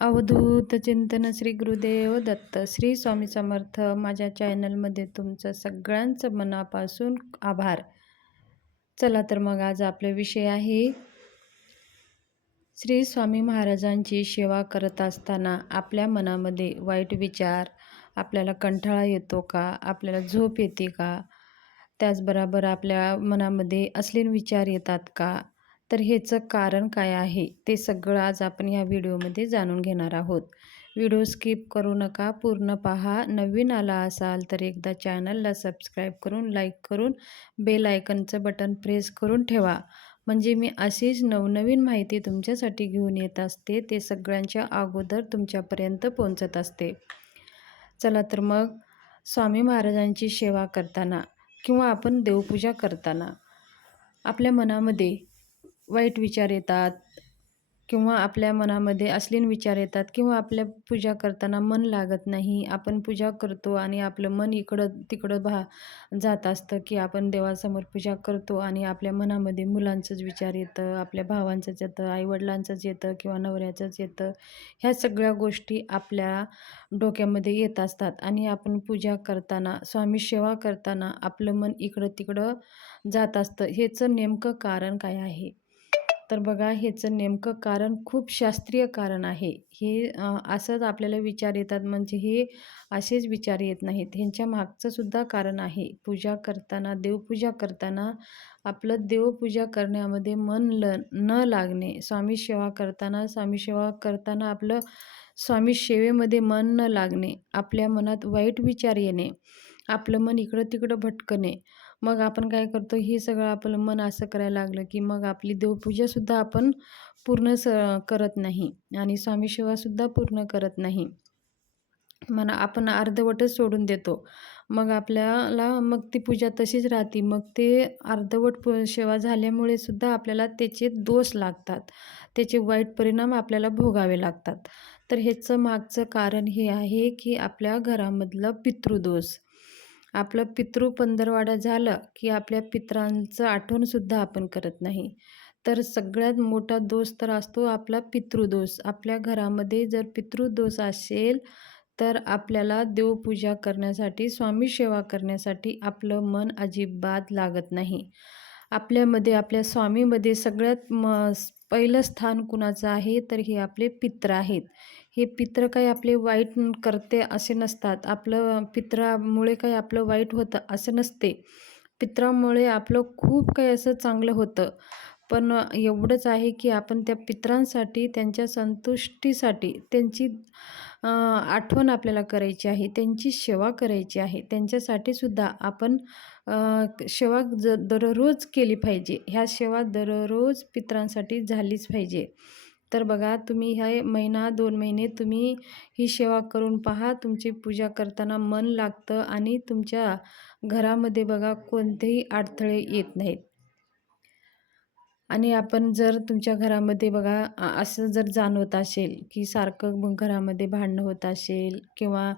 अवधूत चिंतन श्री गुरुदेव दत्त. श्री स्वामी समर्थ. माझ्या चॅनलमध्ये तुमचं सगळ्यांचं मनापासून आभार. चला तर मग आज आपला विषय आहे श्री स्वामी महाराजांची सेवा करत असताना आपल्या मनामध्ये वाईट विचार, आपल्याला कंटाळा येतो का, आपल्याला झोप येते का, त्याचबरोबर आपल्या मनामध्ये अश्लील विचार येतात का, तर ह्याचं कारण काय आहे ते सगळं आज आपण ह्या व्हिडिओमध्ये जाणून घेणार आहोत. व्हिडिओ स्किप करू नका, पूर्ण पहा. नवीन आला असाल तर एकदा चॅनलला सबस्क्राईब करून, लाईक करून, बेल आयकनचं बटन प्रेस करून ठेवा. म्हणजे मी अशीच नवनवीन माहिती तुमच्यासाठी घेऊन येत असते, ते सगळ्यांच्या अगोदर तुमच्यापर्यंत पोहोचत असते. चला तर मग स्वामी महाराजांची सेवा करताना किंवा आपण देवपूजा करताना आपल्या मनामध्ये वाईट विचार येतात किंवा आपल्या मनामध्ये अश्लील विचार येतात किंवा आपल्या पूजा करताना मन लागत नाही. आपण पूजा करतो आणि आपलं मन इकडं तिकडं जात असतं, की आपण देवासमोर पूजा करतो आणि आपल्या मनामध्ये मुलांचंच विचार येतं, आपल्या भावांचंच येतं, आईवडिलांचंच येतं किंवा नवऱ्याचंच येतं. ह्या सगळ्या गोष्टी आपल्या डोक्यामध्ये येत असतात आणि आपण पूजा करताना, स्वामी सेवा करताना आपलं मन इकडं तिकडं जात असतं. ह्याचं नेमकं कारण काय आहे? तर बघा, ह्याचं नेमकं कारण खूप शास्त्रीय कारण आहे. हे असंच आपल्याला विचार येतात म्हणजे हे असेच विचार येत नाहीत. ह्यांच्या मागचं सुद्धा कारण आहे. पूजा करताना, देवपूजा करताना आपलं देवपूजा करण्यामध्ये मन न लागणे, स्वामी सेवा करताना आपलं स्वामी सेवेमध्ये मन न लागणे, आपल्या मनात वाईट विचार येणे, आपलं मन इकडं तिकडं भटकणे. मग आपण काय करतो, हे सगळं आपलं मन असं करायला लागलं की मग आपली देवपूजासुद्धा आपण पूर्ण करत नाही आणि स्वामी सेवासुद्धा पूर्ण करत नाही. आपण अर्धवटच सोडून देतो. मग आपल्याला मग ती पूजा तशीच राहते. मग ते अर्धवट सेवा झाल्यामुळे सुद्धा आपल्याला त्याचे दोष लागतात, त्याचे वाईट परिणाम आपल्याला भोगावे लागतात. तर ह्याचं मागचं कारण हे आहे की आपल्या घरामधलं पितृदोष. आपलं पितृ पंधरवाडा झालं की आपल्या पितरांचं आठवणसुद्धा आपण करत नाही. तर सगळ्यात मोठा दोष तर असतो आपला पितृदोष. आपल्या घरामध्ये जर पितृदोष असेल तर आपल्याला देवपूजा करण्यासाठी, स्वामी सेवा करण्यासाठी आपलं मन अजिबात लागत नाही. आपल्यामध्ये, आपल्या स्वामीमध्ये सगळ्यात पहिलं स्थान कुणाचं आहे तर हे आपले पित्र आहेत. हे पित्र काही आपले वाईट करते असे नसतात. आपलं पित्रामुळे काही आपलं वाईट होतं असं नसते. पित्रामुळे आपलं खूप काही असं चांगलं होतं. पण एवढंच आहे की आपण त्या पित्रांसाठी, त्यांच्या संतुष्टीसाठी त्यांची आठवण आपल्याला करायची आहे, त्यांची सेवा करायची आहे. त्यांच्यासाठी सुद्धा आपण सेवा दररोज केली पाहिजे. ह्या सेवा दररोज पित्रांसाठी झालीच पाहिजे. तर बघा, तुम्ही ह्या महिना 2 महिने तुम्ही ही सेवा करून पहा. तुमची पूजा करताना मन लागतं आणि तुमच्या घरामध्ये बघा कोणतेही अडथळे येत नाहीत. आणि आपण जर तुमच्या घरामध्ये बघा असं जर जाणवत असेल की सारखं घरामध्ये भांडणं होत असेल किंवा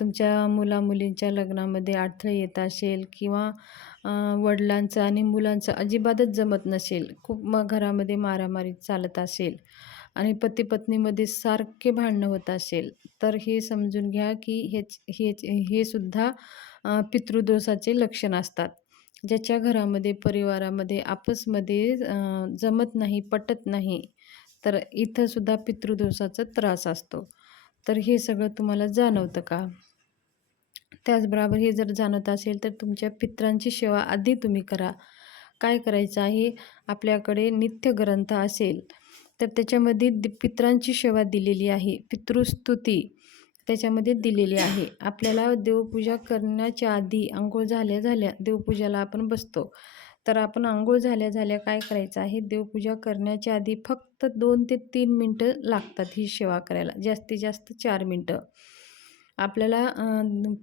तुमच्या मुलींच्या लग्नामध्ये अडथळे येत असेल किंवा वडिलांचं आणि मुलांचं अजिबातच जमत नसेल, खूप मग घरामध्ये मारामारी चालत असेल आणि पती पत्नीमध्ये सारखे भांडणं होत असेल, तर हे समजून घ्या की हे सुद्धा पितृदोषाचे लक्षण असतात. ज्याच्या घरामध्ये, परिवारामध्ये आपसमध्ये जमत नाही, पटत नाही, तर इथंसुद्धा पितृदोषाचा त्रास असतो. तर हे सगळं तुम्हाला जाणवतं का? त्याचबरोबर हे जर जाणवत असेल तर तुमच्या पित्रांची सेवा आधी तुम्ही करा. काय करायचं आहे, आपल्याकडे नित्य ग्रंथ असेल तर त्याच्यामध्ये पित्रांची सेवा दिलेली आहे, पितृस्तुती त्याच्यामध्ये दिलेली आहे. आपल्याला देवपूजा करण्याच्या आधी अंघोळ झाल्या देवपूजाला आपण बसतो. तर आपण अंघोळ झाल्या काय करायचं आहे, देवपूजा करण्याच्या आधी फक्त 2 ते 3 मिनटं लागतात ही सेवा करायला, जास्तीत जास्त 4 मिनटं. आपल्याला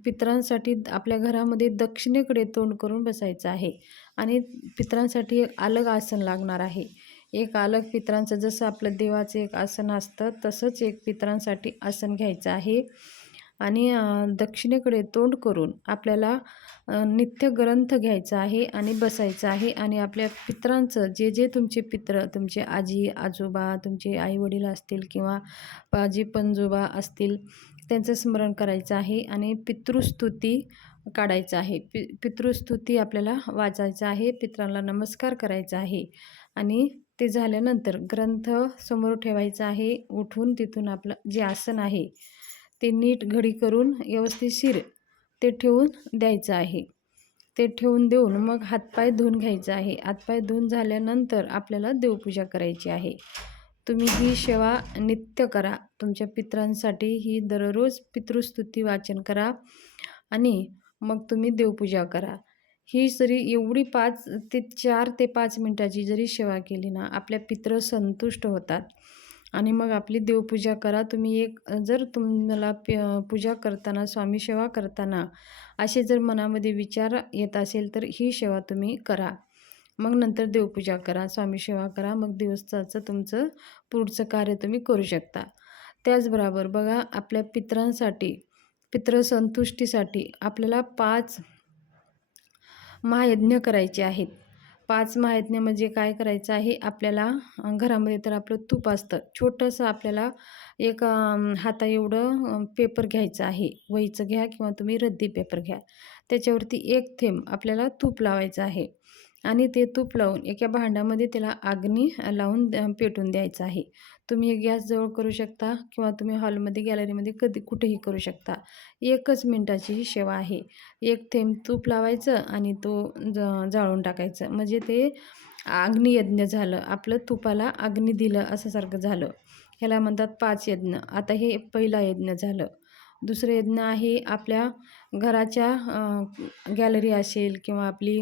पितरांसाठी आपल्या घरामध्ये दक्षिणेकडे तोंड करून बसायचं आहे आणि पितरांसाठी एक अलग आसन लागणार आहे. एक अलग पितरांचं, जसं आपलं देवाचं एक आसन असतं तसंच एक पितरांसाठी आसन घ्यायचं आहे आणि दक्षिणेकडे तोंड करून आपल्याला नित्य ग्रंथ घ्यायचा आहे आणि बसायचं आहे आणि आपल्या पितरांचं जे जे तुमचे पित्र, तुमचे आजी आजोबा, तुमचे आईवडील असतील किंवा आजी पणजोबा असतील, त्यांचं स्मरण करायचं आहे आणि पितृस्तुती काढायचं आहे. पितृस्तुती आपल्याला वाचायचं आहे, पितरांना नमस्कार करायचा आहे आणि ते झाल्यानंतर ग्रंथ समोर ठेवायचा आहे. उठून तिथून आपलं जे आसन आहे ते नीट घडी करून व्यवस्थितशीर ते ठेवून द्यायचं आहे. ते ठेवून देऊन मग हातपाय धुवून घ्यायचं आहे. हातपाय धुवून झाल्यानंतर आपल्याला देवपूजा करायची आहे. तुम्ही ही सेवा नित्य करा. तुमच्या पितरांसाठी ही दररोज पितृस्तुती वाचन करा आणि मग तुम्ही देवपूजा करा. ही जरी एवढी 4 ते 5 मिनिटाची जरी सेवा केली ना, आपल्या पितृ संतुष्ट होतात आणि मग आपली देवपूजा करा. तुम्ही जर तुम्हाला पूजा करताना, स्वामी सेवा करताना असे जर मनामध्ये विचार येत असेल तर ही सेवा तुम्ही करा. मग नंतर देवपूजा करा, स्वामी सेवा करा. मग दिवसाचं तुमचं पुढचं कार्य तुम्ही करू शकता. त्याचबरोबर बघा, आपल्या पितरांसाठी, पितृसंतुष्टीसाठी आपल्याला 5 महायज्ञ करायचे आहेत. 5 महायज्ञ म्हणजे काय करायचं आहे, आपल्याला घरामध्ये तर आपलं तूप असतं. छोटंसं आपल्याला एक हाता एवढं पेपर घ्यायचं आहे. वहीचं घ्या किंवा तुम्ही रद्दी पेपर घ्या. त्याच्यावरती 1 थेंब आपल्याला तूप लावायचं आहे आणि ते तूप लावून एका भांड्यामध्ये त्याला अग्नी लावून पेटून द्यायचं आहे. तुम्ही हे गॅसजवळ करू शकता किंवा तुम्ही हॉलमध्ये, गॅलरीमध्ये कुठेही करू शकता. 1च मिनिटाची ही सेवा आहे. 1 थेंब तूप लावायचं आणि तो जाळून टाकायचं. म्हणजे ते अग्नियज्ञ झालं. आपलं तुपाला अग्नी दिलं असं सारखं झालं. ह्याला म्हणतात 5 यज्ञ. आता हे पहिला यज्ञ झालं. दुसरं यज्ञ आहे, आपल्या घराच्या गॅलरी असेल किंवा आपली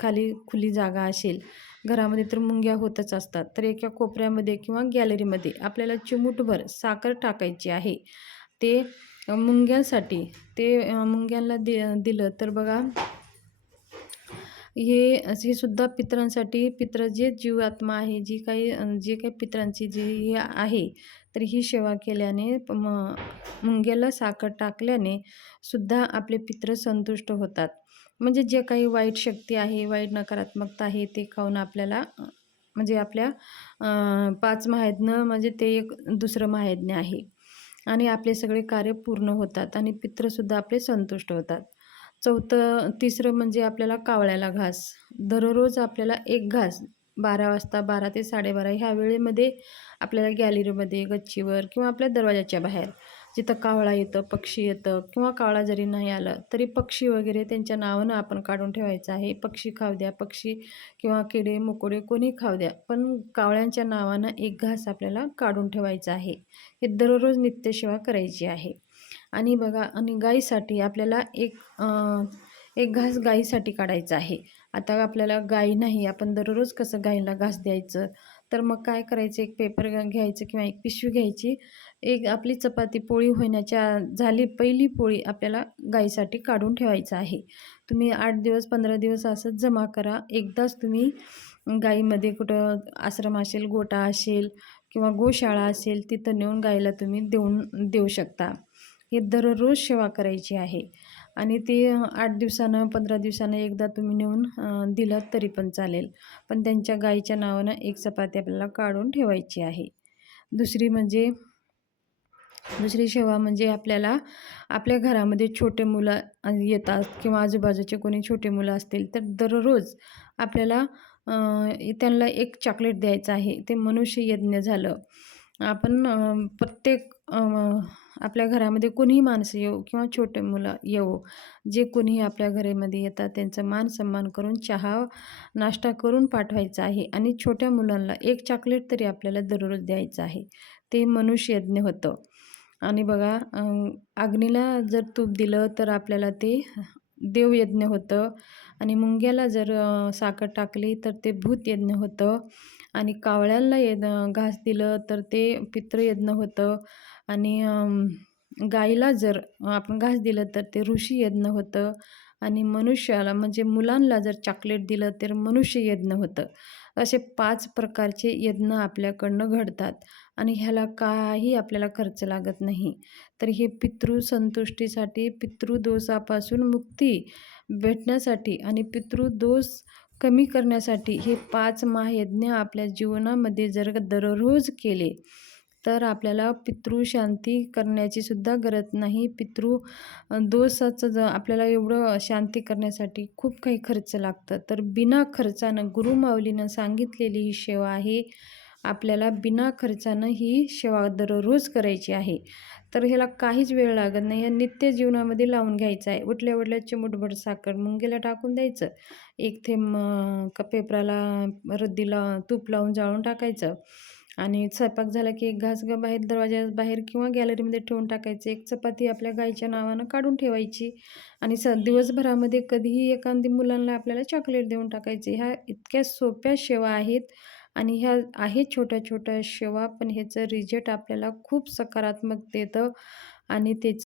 खाली खुली जागा असेल, घरामध्ये तर मुंग्या होतच असतात. तर एका कोपऱ्यामध्ये किंवा गॅलरीमध्ये आपल्याला चिमूटभर साखर टाकायची आहे. ते मुंग्यांसाठी, ते मुंग्यांना दिलं तर बघा, हे सुद्धा पितरांसाठी, पित्र जे जीवात्मा आहे, जे काही पितरांची जी हे आहे, तर ही सेवा केल्याने मुंग्याला साखर टाकल्याने सुद्धा आपले पित्र संतुष्ट होतात. म्हणजे जे काही वाईट शक्ती आहे, वाईट नकारात्मकता आहे, ते खाऊन आपल्याला म्हणजे आपल्या 5 महायज्ञ म्हणजे ते एक दुसरं महायज्ञ आहे आणि आपले सगळे कार्य पूर्ण होतात आणि पित्रसुद्धा आपले संतुष्ट होतात. तिसरं म्हणजे आपल्याला कावळ्याला घास. दररोज आपल्याला 1 घास 12 वाजता, 12 ते 12:30 ह्या वेळेमध्ये आपल्याला गॅलरीमध्ये, गच्चीवर किंवा आपल्या दरवाजाच्या बाहेर जिथं कावळा येतं, पक्षी येतं किंवा कावळा जरी नाही आलं तरी पक्षी वगैरे त्यांच्या नावानं आपण काढून ठेवायचं आहे. पक्षी खाऊ द्या, पक्षी किंवा किडे, मकोडे कोणी खाऊ द्या, पण कावळ्यांच्या नावानं 1 घास आपल्याला काढून ठेवायचा आहे. हे दररोज नित्यसेवा करायची आहे. आणि बघा, आणि गाईसाठी आपल्याला एक घास गाईसाठी काढायचा आहे. आता आपल्याला गाई नाही, आपण दररोज कसं गाईला घास द्यायचं, तर मग काय करायचं, एक पेपर घ्यायचं किंवा एक पिशवी घ्यायची. एक आपली चपाती पोळी होण्याच्या झाली पहिली पोळी आपल्याला गाईसाठी काढून ठेवायचं आहे. तुम्ही 8 दिवस 15 दिवस असंच जमा करा. एकदाच तुम्ही गाईमध्ये कुठं आश्रम असेल, गोठा असेल किंवा गोशाळा असेल, तिथं नेऊन गाईला तुम्ही देऊ शकता. हे दररोज सेवा करायची आहे आणि ते 8 दिवसानं 15 दिवसानं एकदा तुम्ही नेऊन दिलं तरी पण चालेल. पण त्यांच्या गाईच्या नावानं 1 चपाती आपल्याला काढून ठेवायची आहे. दुसरी सेवा म्हणजे आपल्याला आपल्या घरामध्ये छोटे मुलं येतात किंवा आजूबाजूचे कोणी छोटे मुलं असतील तर दररोज आपल्याला त्यांना 1 चॉकलेट द्यायचं आहे. ते मनुष्य यज्ञ झालं. आपण प्रत्येक आपल्या घरामध्ये कोणीही माणसं येऊ किंवा छोटे मुलं येऊ, जे कोणीही आपल्या घरामध्ये येतात त्यांचं मान सन्मान करून चहा नाश्ता करून पाठवायचा आहे आणि छोट्या मुलांना 1 चॉकलेट तरी आपल्याला दररोज द्यायचं आहे. ते मनुष्य यज्ञ होतं. आणि बघा, अग्नीला जर तूप दिलं तर आपल्याला ते देवयज्ञ होतं आणि मुंग्याला जर साखर टाकली तर ते भूतयज्ञ होतं आणि कावळ्याला घास दिलं तर ते पितृयज्ञ होतं आणि गाईला जर आपण घास दिलं तर ते ऋषीयज्ञ होतं आणि मनुष्याला म्हणजे मुलांना जर चॉकलेट दिलं तर मनुष्ययज्ञ होतं. असे 5 प्रकारचे यज्ञ आपल्याकडनं घडतात आणि ह्याला काही आपल्याला खर्च लागत नाही. तर हे पितृसंतुष्टीसाठी, पितृदोषापासून मुक्ती भेटण्यासाठी आणि पितृदोष कमी करण्यासाठी हे 5 महायज्ञ आपल्या जीवनामध्ये जर का दररोज केले, तर आपल्याला पितृशांती करण्याची सुद्धा गरज नाही. दोषाचं आपल्याला एवढं शांती करण्यासाठी खूप काही खर्च लागतं. तर बिना खर्चानं गुरुमाऊलीनं सांगितलेली ही सेवा आहे. आपल्याला बिना खर्चानं ही सेवा दररोज करायची आहे. तर ह्याला काहीच वेळ लागत नाही. या नित्य जीवनामध्ये लावून घ्यायचं आहे. उठल्या-उठल्या चिमूटभर साखर मुंगीला टाकून द्यायचं. एक थेंब पेपराला रद्दीला तूप लावून जाळून टाकायचं आणि स्वयंपाक झाला की एक घास बाहेर दरवाजाबाहेर किंवा गॅलरीमध्ये ठेवून टाकायचं. एक चपाती आपल्या गाईच्या नावानं काढून ठेवायची आणि दिवसभरामध्ये कधीही एखादी मुलांना आपल्याला चॉकलेट देऊन टाकायचे. ह्या इतक्या सोप्या सेवा आहेत आणि ह्या आहेत छोट्या-छोट्या सेवा, पण ह्याचं रिझल्ट आपल्याला खूप सकारात्मक देतं आणि